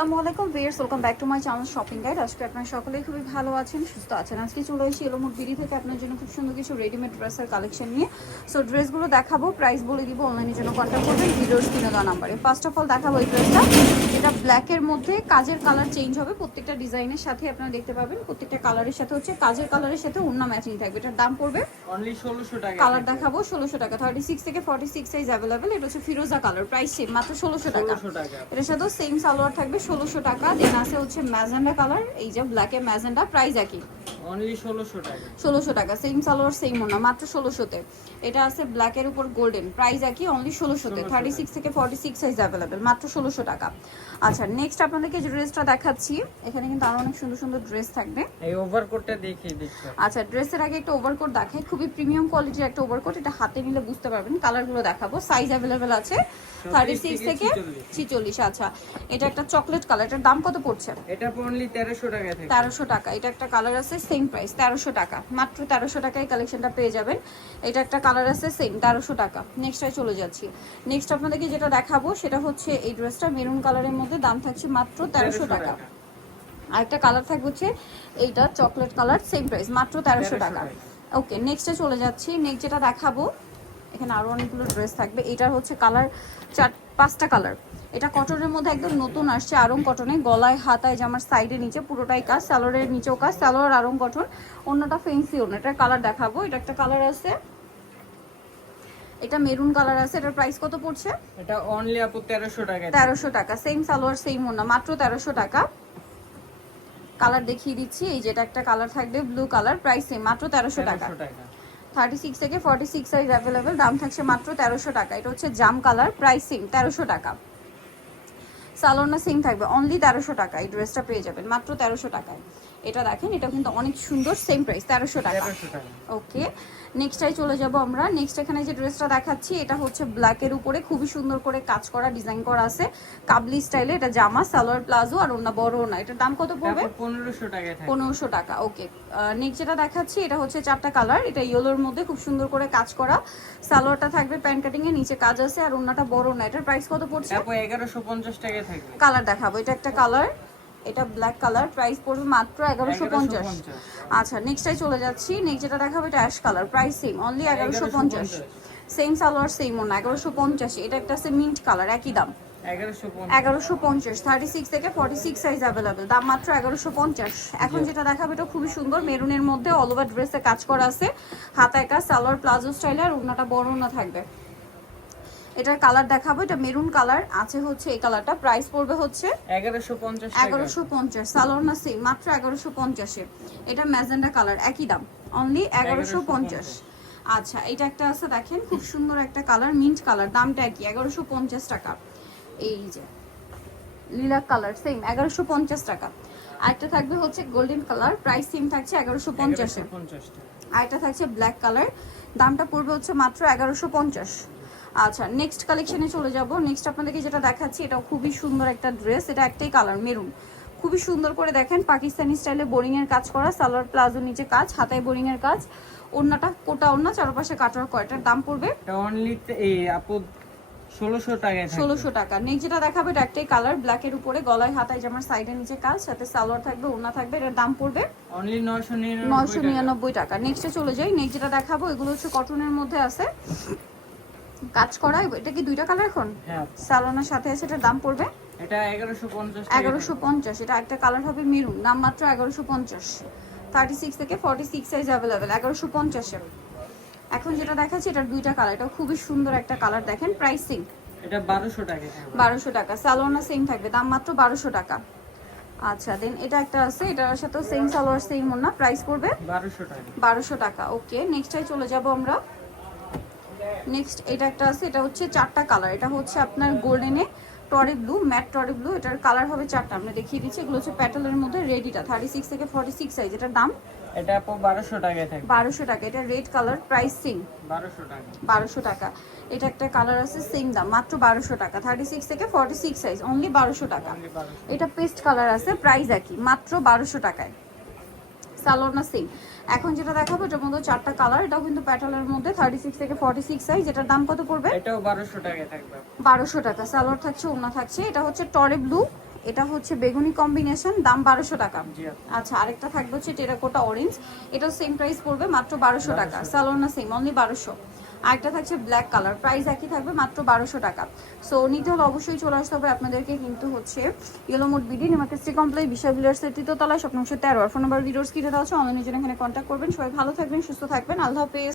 আসসালামু আলাইকুম viewers welcome back to my channel shopping guide. আজকে আপনারা সকলেই খুবই ভালো আছেন সুস্থ আছেন। আজকে চলে এসেছি এলোমুট বিডি থেকে আপনার জন্য খুব সুন্দর কিছু রেডিমেড ড্রেসের কালেকশন নিয়ে। সো ড্রেসগুলো দেখাবো প্রাইস বলে দিব অনলাইনের জন্য কন্ট্যাক্ট করবেন ভিডিওর স্ক্রিনে দেওয়া নাম্বারে। ফার্স্ট অফ অল দেখাবো এই ড্রেসটা এটা ব্ল্যাকের মধ্যে কাজের কালার চেঞ্জ হবে প্রত্যেকটা ডিজাইনের সাথে আপনারা দেখতে পাবেন। প্রত্যেকটা কালারের সাথে হচ্ছে কাজের কালারের সাথে অন্য ম্যাচিং থাকবে। এটার দাম পড়বে অনলি ষোলোশো টাকা কালার দেখাবো ষোলোশো টাকা। থার্টি সিক্স থেকে ফর্টি সিক্স সাইজ অ্যাভেলেবেল এটা হচ্ছে ফিরোজা কালার প্রাইস সেম মাত্র ষোলোশো টাকা। এটার সাথেও সেম সালোয়ার থাকবে ষোলোশো টাকা দেন আছে হচ্ছে ম্যাজেন্ডা কালার এই যে ব্ল্যাকে ম্যাজেন্ডা প্রাইস একই। ষোলোশো টাকা। সেম সালোয়ার সেম ওনা মাত্র ষোলোশোতে। এটা আছে ব্ল্যাকের উপর গোল্ডেন প্রাইস একই অনলি ষোলোশোতে। থার্টি সিক্স থেকে ফর্টি সিক্স সাইজ অ্যাভেলেবেল মাত্র ষোলোশো টাকা। আচ্ছা নেক্সট আপনাদেরকে ড্রেসটা দেখাচ্ছি এখানে কিন্তু আরও অনেক সুন্দর সুন্দর ড্রেস থাকবে। এই ওভারকোটটা দেখিয়ে দিচ্ছি। আচ্ছা ড্রেসের আগে একটা ওভারকোট দেখাই খুবই প্রিমিয়াম কোয়ালিটির একটা ওভারকোট এটা হাতে নিলে বুঝতে পারবেন কালারগুলো দেখাবো সাইজ অ্যাভেলেবেল আছে থার্টি সিক্স থেকে ছিচল্লিশ। আচ্ছা। এটা একটা চকলেট কালার এটার দাম কত পড়ছে? এটা অনলি তেরোশো টাকা থেকে। তেরোশো টাকা। এটা একটা কালার আছে সেম প্রাইস তেরোশো টাকা। মাত্র তেরোশো টাকায় কালেকশনটা পেয়ে যাবেন। এটা একটা কালার আছে সেম তেরোশো টাকা। নেক্সটটায় চলে যাচ্ছি। নেক্সট আপনাদেরকে যেটা দেখাবো সেটা হচ্ছে এই ড্রেসটা মেরুন কালারের মধ্যে দাম থাকছে মাত্র তেরোশো টাকা। আরেকটা কালার থাকবে হচ্ছে এইটা চকলেট কালার সেম প্রাইস মাত্র তেরোশো 1300 টাকা। টাকা। ওকে নেক্সটে চলে যাচ্ছি। নেক্সট যেটা দেখাবো এখানে আরও অনেকগুলো ড্রেস থাকবে। এটার হচ্ছে কালার চার পাঁচটা কালার এটা কটনের মধ্যে একদম নতুন আসছে আরং কটনে। গলায় হাতায় জামার সাইডে নিচে পুরোটাই কাজ স্যালোয়ারের নিচেও কাজ স্যালোয়ার আরং কটন। অন্যটা ফেন্সি অন্য এটার কালার দেখাবো। এটা একটা কালার আছে। এটা মেরুন কালার আছে। এটার প্রাইস কত পড়ছে? এটা অনলি আপু তেরোশো টাকা তেরোশো টাকা। সেম সালোয়ার সেম ওনা মাত্র তেরোশো টাকা। কালার দেখিয়ে দিচ্ছি। এই যেটা একটা কালার থাকবে ব্লু কালার প্রাইস সেম মাত্র তেরোশো টাকা। তেরোশো টাকা। থার্টি সিক্স থেকে ফর্টি সিক্স সাইজ অ্যাভেলেবেল দাম থাকছে মাত্র তেরোশো টাকা। এটা হচ্ছে জাম কালার প্রাইস সেম তেরোশো টাকা। সালোনা সিং থাকবে অনলি তেরোশো টাকা এই ড্রেসটা পেয়ে যাবেন মাত্র তেরোশো টাকায়। এটা দেখেন এটা কিন্তু অনেক সুন্দর সেম প্রাইস তেরোশো টাকা। তেরোশো টাকা। ওকে নেক্সটাই চলে যাব আমরা। নেক্সট এখানে যে ড্রেসটা দেখাচ্ছি এটা হচ্ছে ব্ল্যাকের উপরে। খুবই সুন্দর করে কাজ করা ডিজাইন করা আছে। কাবলি স্টাইলে এটা জামা সালোয়ার প্লাজো আর ওনা বড় না এটার দাম কত পড়বে? পনেরোশো টাকা পনেরোশো টাকা ওকে নেক্সট যেটা দেখাচ্ছি এটা হচ্ছে চারটা কালার এটা ইয়েলোর মধ্যে খুব সুন্দর করে কাজ করা। সালোয়ারটা থাকবে প্যান্ট কাটিং এর নিচে কাজ আছে আর ওনাটা বড় না এটার প্রাইস কত পড়ছে? এগারোশো পঞ্চাশ টাকা থাকবে। কালার দেখাবো। এটা একটা কালার এটা ব্ল্যাক কালার প্রাইস পড়বে মাত্র এগারোশো পঞ্চাশ। আচ্ছা নেক্সটাই চলে যাচ্ছি। নেক্সট যেটা দেখাবো এটা ash colour price same only এগারোশো পঞ্চাশ। সেম সালোয়ার সেম ওনা এগারোশো পঞ্চাশ। এটা একটা আছে মিন্ট কালার একই দাম। এগারোশো পঞ্চাশ। এগারোশো পঞ্চাশ থার্টি সিক্স থেকে ফর্টি সিক্স সাইজ অ্যাভেলেবেল দাম মাত্র এগারোশো পঞ্চাশ। এখন যেটা দেখাবে এটা খুবই সুন্দর মেরুনের মধ্যে অল ওভার ড্রেসে কাজ করা আছে। হাতায় কাজ সালোয়ার প্লাজো স্টাইলে আর ওনাটা বড় ওনা থাকবে। এটার কালার দেখাবো এটা মেরুন কালার আছে হচ্ছে এই কালারটা প্রাইস পড়বে হচ্ছে এগারোশো পঞ্চাশ এগারোশো পঞ্চাশ না সেম মাত্র এগারোশো পঞ্চাশে। এটা ম্যাজেন্ডা কালার একই দাম অনলি এগারোশো পঞ্চাশ। আচ্ছা এটা একটা আছে দেখেন খুব সুন্দর একটা কালার মিন্ট কালার দামটা একই এগারোশো পঞ্চাশ টাকা। এই যে লিলাক কালার সেম এগারোশো পঞ্চাশ টাকা। আরেকটা থাকবে হচ্ছে গোল্ডেন কালার প্রাইস সেম থাকছে এগারোশো পঞ্চাশে। আরেকটা থাকছে ব্ল্যাক কালার দামটা পড়বে হচ্ছে মাত্র এগারোশো পঞ্চাশ। আচ্ছা নেক্সট কালেকশনে চলে যাব। নেক্সট আপনাদেরকে যেটা দেখাচ্ছি এটাও খুবই সুন্দর একটা ড্রেস এটা একটাই কালার মেরুন খুবই সুন্দর করে দেখেন পাকিস্তানি স্টাইলে বোরিং এর কাজ করা সালোয়ার প্লাজো নিচে কাজ হাতায় বোরিং এর কাজ। ওড়নাটা কোটা ওড়না চারপাশে কাটার কয়টার দাম পড়বে? অনলি এই আপু ষোলোশো টাকা। নেক্সট যেটা দেখাবে এটা একটাই কালার ব্ল্যাকের উপরে গলায় হাতায় জামার সাইডের নিচে কাজ সাথে সালোয়ার থাকবে ওড়না থাকবে এটার দাম পড়বে অনলি নয়শো নিরানব্বই টাকা। নিরানব্বই টাকা। নেক্সটে চলে যাই নেক্সট যেটা দেখাবো এগুলো হচ্ছে কটনের মধ্যে আছে। কাজ করা এটা কি দুইটা কালার এখন? হ্যাঁ। সালোনার সাথে আছে এটার দাম পড়বে? এটা এগারোশো পঞ্চাশ এগারোশো পঞ্চাশ এটা একটা কালার হবে মেরুন দাম মাত্র এগারোশো পঞ্চাশ। থার্টি সিক্স থেকে ফর্টি সিক্স সাইজ অ্যাভেলেবেল এগারোশো পঞ্চাশে এখন যেটা দেখাচ্ছি এটার দুইটা কালার এটা খুবই সুন্দর একটা কালার দেখেন প্রাইসিং এটা বারোশো টাকা থাকবে বারোশো টাকা সালোয়ার সেম থাকবে দাম মাত্র বারোশো টাকা। আচ্ছা দেন এটা একটা আছে এটার সাথেও সেম সালোয়ার সেম না প্রাইস পড়বে বারোশো টাকা। বারোশো টাকা ওকে নেক্সটটাই চলে যাব আমরা। নেক্সট এটা একটা আছে এটা হচ্ছে চারটা কালার এটা হচ্ছে আপনার গোল্ডেনে tory blue matte tory blue এটার কালার হবে চারটা। আমরা দেখিয়ে দিচ্ছি এগুলো হচ্ছে প্যাটেলের মধ্যে রেডিটা থার্টি সিক্স থেকে ফর্টি সিক্স সাইজ এটার দাম? এটা আপু থাকবে। বারোশো টাকা। এটা রেড কালার প্রাইস সিং বারোশো টাকা। বারোশো টাকা। এটা একটা কালার আছে সেম দাম মাত্র বারোশো টাকা। থার্টি সিক্স থেকে ফর্টি সিক্স সাইজ অনলি বারোশো টাকা। এটা পেস্ট কালার আছে প্রাইস একই মাত্র বারোশো টাকায়। সালোয়ার না সেম এখন যেটা দেখাবো এটার মধ্যে চারটা কালার এটাও কিন্তু প্যাটালের মধ্যে থার্টি সিক্স থেকে ফর্টি সিক্স সাইজ এটার দাম কত পড়বে? এটাও বারোশো টাকায় থাকবে। বারোশো টাকা। সালোয়ার থাকছে ওনা থাকছে এটা হচ্ছে টরে ব্লু এটা হচ্ছে বেগুনি কম্বিনেশন দাম বারোশো টাকা। আচ্ছা আরেকটা থাকবে হচ্ছে টেরাকোটা অরেঞ্জ এটাও সেম প্রাইস পড়বে মাত্র বারোশো টাকা। স্যালোনা সেম অনলি বারোশো। আরেকটা থাকছে ব্ল্যাক কালার প্রাইস একই থাকবে মাত্র বারোশো টাকা। সো নিতে হলে অবশ্যই চলে আসতে হবে আপনাদেরকে কিন্তু হচ্ছে ইয়েলো মোড বিডি নিমাকেস্ট্রি কমপ্লাই বিশাল বিলার্সের তৃতীয়তলা স্বপ্ন তেরো আর ফোন নাম্বার ভিডিওস কিনে দেওয়া হচ্ছে অনলাইনের জন্য এখানে কন্ট্যাক্ট করবেন। সবাই ভালো থাকবেন সুস্থ থাকবেন। আল্লাহ হাফেজ।